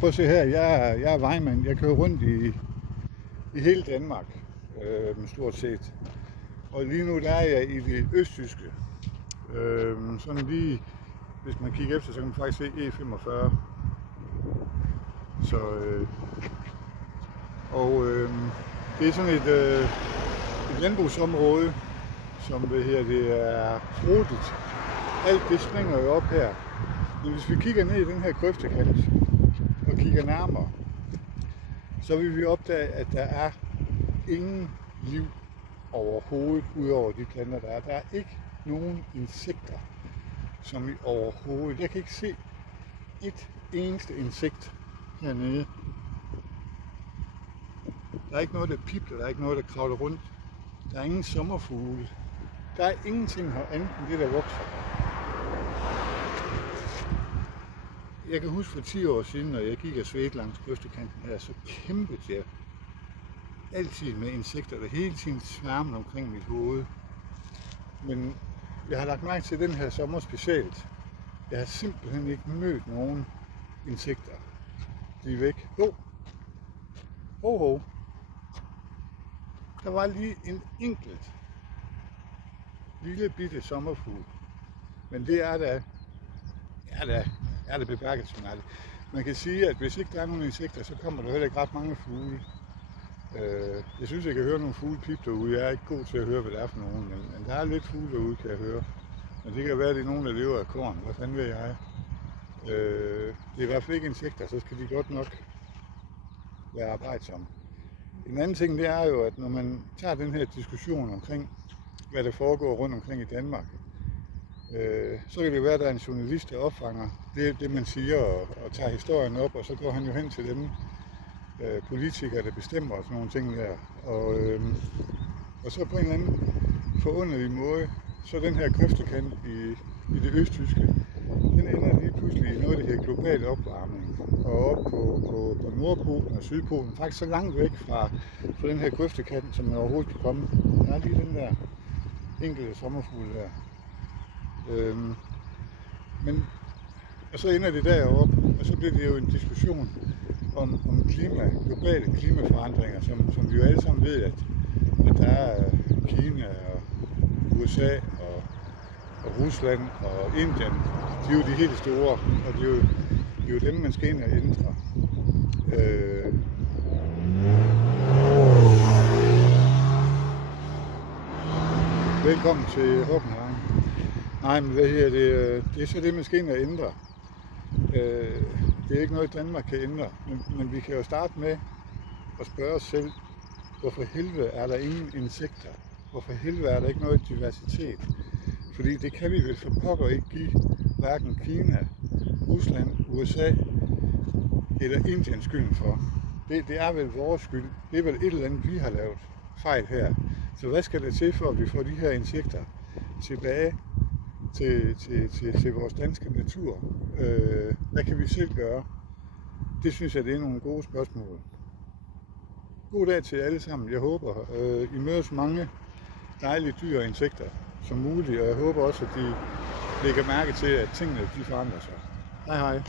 Prøv at se her, jeg er vejmand. Jeg kører rundt i hele Danmark, stort set. Og lige nu der er jeg i det østtyske. Sådan lige, hvis man kigger efter, så kan man faktisk se E45. Så, det er sådan et landbrugsområde, som det er frodigt. Alt det springer jo op her. Men hvis vi kigger ned i den her grøftekant og kigger nærmere, så vil vi opdage, at der er ingen liv overhovedet, udover de planter, der er. Der er ikke nogen insekter, som i overhovedet. Jeg kan ikke se et eneste insekt hernede. Der er ikke noget, der pipler, der er ikke noget, der kravler rundt. Der er ingen sommerfugle. Der er ingenting her andet end det, der vokser. Jeg kan huske for 10 år siden, når jeg gik og svedte langs grøftekanten her, så kæmpede jeg altid med insekter, der hele tiden sværmede omkring mit hoved. Men jeg har lagt mærke til den her sommer specielt. Jeg har simpelthen ikke mødt nogen insekter. De er væk. Ho. Der var lige en enkelt lille bitte sommerfugl. Men det er da bemærkelsesværdigt. Man kan sige, at hvis ikke der er nogen insekter, så kommer der heller ikke ret mange fugle. Jeg synes, jeg kan høre nogle fugle pip derude. Jeg er ikke god til at høre, hvad det er for nogen, men der er lidt fugle derude, kan jeg høre. Men det kan være, at det er nogen, der lever af korn. Hvad fanden ved jeg? Det er i hvert fald ikke insekter, så skal de godt nok være arbejdsomme. En anden ting, det er jo, at når man tager den her diskussion omkring, hvad der foregår rundt omkring i Danmark, så kan det være, at der er en journalist, der opfanger det man siger, og tager historien op, og så går han jo hen til dem politikere, der bestemmer og sådan nogle ting der. Og så på en eller anden forunderlig måde, så den her grøftekant i det østtyske, den ender lige pludselig i noget, der hedder global opvarmning. Og op på Nordpolen og Sydpolen, faktisk så langt væk fra den her grøftekant, som man overhovedet kan komme. Der er lige den der enkelte sommerfugl der. Og så ender det deroppe, og så bliver det jo en diskussion om globale klimaforandringer, som vi jo alle sammen ved, at der er Kina og USA og Rusland og Indien. De er jo de helt store, og det er jo dem, man skal ind og ændre. Velkommen til Hoppenheim. Nej, men det er så det, man skal ind og ændre. Det er ikke noget, Danmark kan ændre, men vi kan jo starte med at spørge os selv, hvorfor helvede er der ingen insekter? Hvorfor helvede er der ikke noget diversitet? Fordi det kan vi vel for pokker ikke give hverken Kina, Rusland, USA eller Indien skylden for. Det er vel vores skyld. Det er vel et eller andet, vi har lavet fejl her. Så hvad skal der til for, at vi får de her insekter tilbage til vores danske natur? Hvad kan vi selv gøre? Det synes jeg, det er nogle gode spørgsmål. God dag til alle sammen. Jeg håber, I møder så mange dejlige dyr og insekter som muligt, og jeg håber også, at de lægger mærke til, at tingene de forandrer sig. Hej hej.